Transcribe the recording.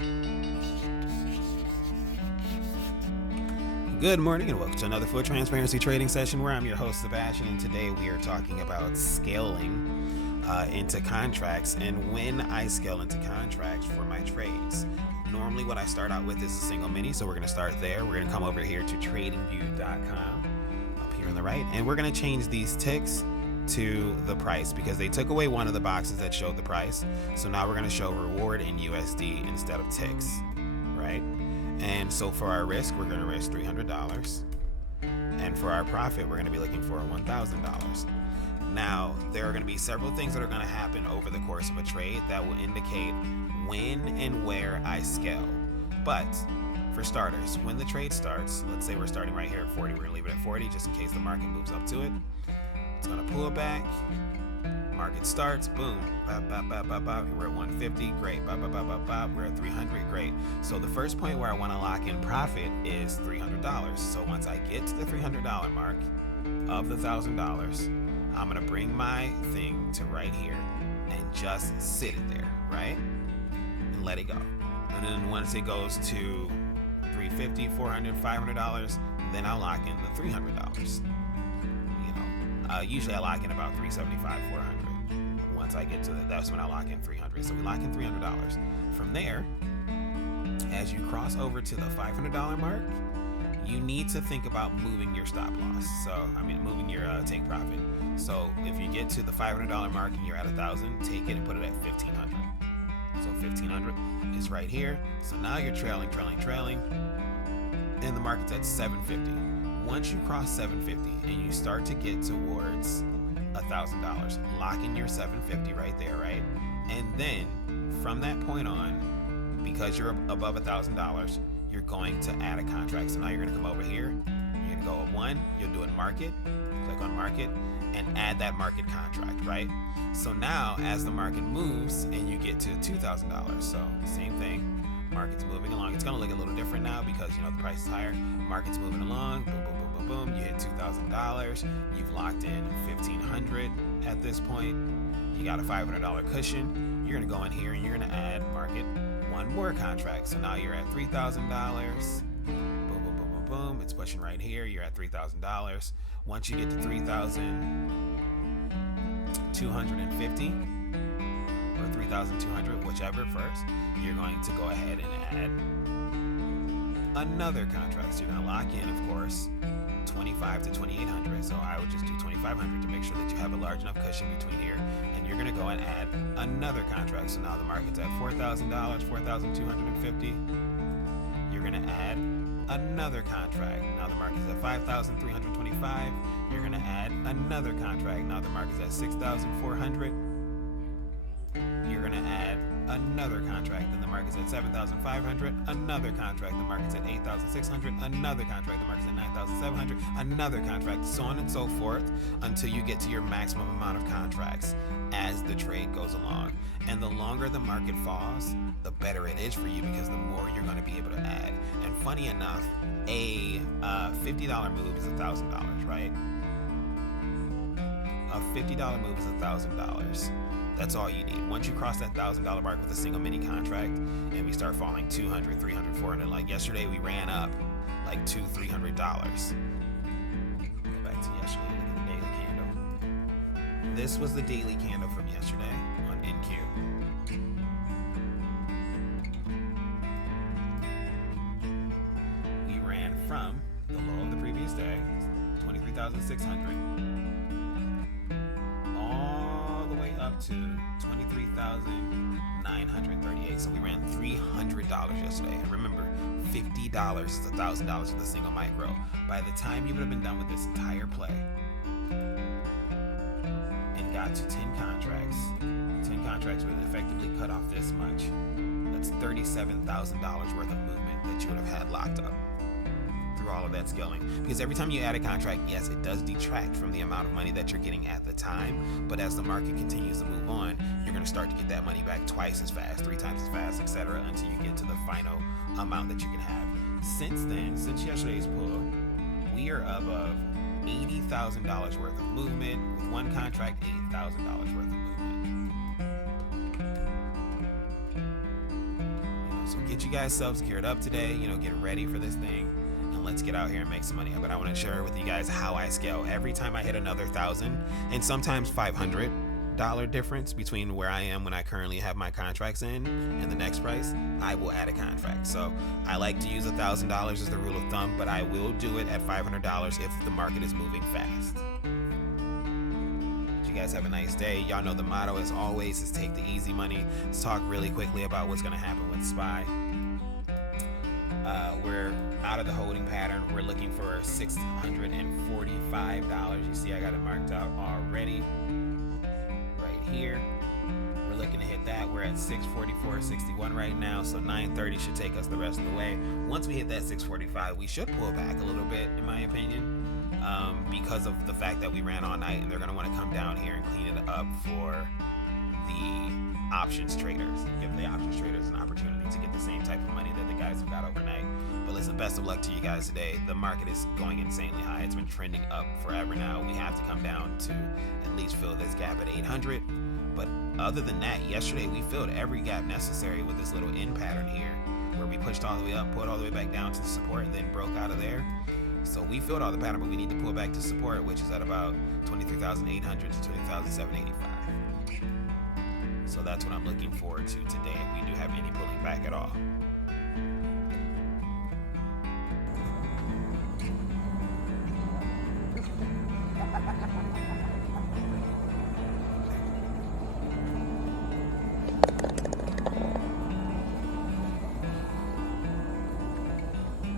Good morning and welcome to another Full Transparency Trading Session where I'm your host Sebastian, and today we are talking about scaling into contracts and when I scale into contracts for my trades. Normally what I start out with is a single mini, so we're going to start there. We're going to come over here to tradingview.com up here on the right, and we're going to change these ticks to the price because they took away one of the boxes that showed the price. So now we're going to show reward in USD instead of ticks, right? And so for our risk, we're going to risk $300. And for our profit, we're going to be looking for $1,000. Now, there are going to be several things that are going to happen over the course of a trade that will indicate when and where I scale. But for starters, when the trade starts, let's say we're starting right here at 40. We're going to leave it at 40 just in case the market moves up to it. It's going to pull back. Market starts, boom, bop, bop, bop, bop, bop. We're at 150, great, bop, bop, bop, bop, bop. We're at 300, great. So the first point where I want to lock in profit is $300. So once I get to the $300 mark of the $1,000, I'm going to bring my thing to right here and just sit it there, right? And let it go. And then once it goes to $350, $400, $500, then I'll lock in the $300. Usually I lock in about $375, $400. Once I get to that's when I lock in $300. So we lock in $300. From there, as you cross over to the $500 mark, you need to think about moving your stop loss. Moving your take profit. So if you get to the $500 mark and you're at 1,000, take it and put it at 1,500. So 1,500 is right here. So now you're trailing, and the market's at 750. Once you cross 750 and you start to get towards $1,000, lock in your 750 right there, right? And then from that point on, because you're above $1,000, you're going to add a contract. So now you're going to come over here. You're going to go at one. You'll do a market. Click on market and add that market contract, right? So now as the market moves and you get to $2,000, so same thing. Market's moving along. It's going to look a little different now because the price is higher. Market's moving along. Boom, boom, boom, boom, boom. You hit $2,000. You've locked in $1,500 at this point. You got a $500 cushion. You're going to go in here and you're going to add market one more contract. So now you're at $3,000. Boom, boom, boom, boom, boom. It's pushing right here. You're at $3,000. Once you get to 3,250 or 3,200, whichever first, you're going to go ahead and add another contract. So you're going to lock in, of course, 25 to 2,800. So I would just do 2,500 to make sure that you have a large enough cushion between here. And you're going to go and add another contract. So now the market's at $4,000, 4,250. You're going to add another contract. Now the market's at 5,325. You're going to add another contract. Now the market's at 6,400. You're going to add another contract. Then the market's at 7,500. Another contract. The market's at 8,600. Another contract. The market's at 9,700. Another contract. So on and so forth until you get to your maximum amount of contracts as the trade goes along. And the longer the market falls, the better it is for you because the more you're going to be able to add. And funny enough, a $50 move is $1,000, right? A $50 move is $1,000. That's all you need. Once you cross that $1,000 mark with a single mini contract and we start falling $200, $300, $400, like yesterday we ran up like $200, $300. Go back to yesterday, look at the daily candle. This was the daily candle from yesterday on NQ. We ran from the low of the previous day, 23,600, up to 23,938. So we ran $300 yesterday. And remember, $50 is $1,000 with a single micro. By the time you would have been done with this entire play and got to 10 contracts would have effectively cut off this much. That's $37,000 worth of movement that you would have had locked up through all of that scaling. Because every time you add a contract, yes, it does detract from the amount of money that you're getting at the time, but as the market continues to move on, you're going to start to get that money back twice as fast, 3 times as fast, etc., until you get to the final amount that you can have. Since then, since yesterday's pull, we are above $80,000 worth of movement. With one contract, $8,000 worth of movement. So get you guys selves geared up today, get ready for this thing, and let's get out here and make some money. But I want to share with you guys how I scale. Every time I hit another 1,000 and sometimes $500 difference between where I am when I currently have my contracts in and the next price, I will add a contract. So I like to use $1,000 as the rule of thumb, but I will do it at $500 if the market is moving fast. You guys have a nice day. Y'all know the motto, as always, is take the easy money. Let's talk really quickly about what's going to happen with SPY. We're out of the holding pattern. We're looking for $645. You see I got it marked out already right here. We're looking to hit that. We're at 644.61 right now, so 930 should take us the rest of the way. Once we hit that 645, we should pull back a little bit, in my opinion, because of the fact that we ran all night, and they're going to want to come down here and clean it up for the options traders. Give the options traders an opportunity to get the same type of money that the guys have got overnight. But listen, best of luck to you guys today. The market is going insanely high. It's been trending up forever now. We have to come down to at least fill this gap at 800. But other than that, yesterday we filled every gap necessary with this little end pattern here, where we pushed all the way up, pulled all the way back down to the support, and then broke out of there. So we filled all the pattern, but we need to pull back to support, which is at about 23,800 to 20,785. So that's what I'm looking forward to today, if we do have any pulling back at all.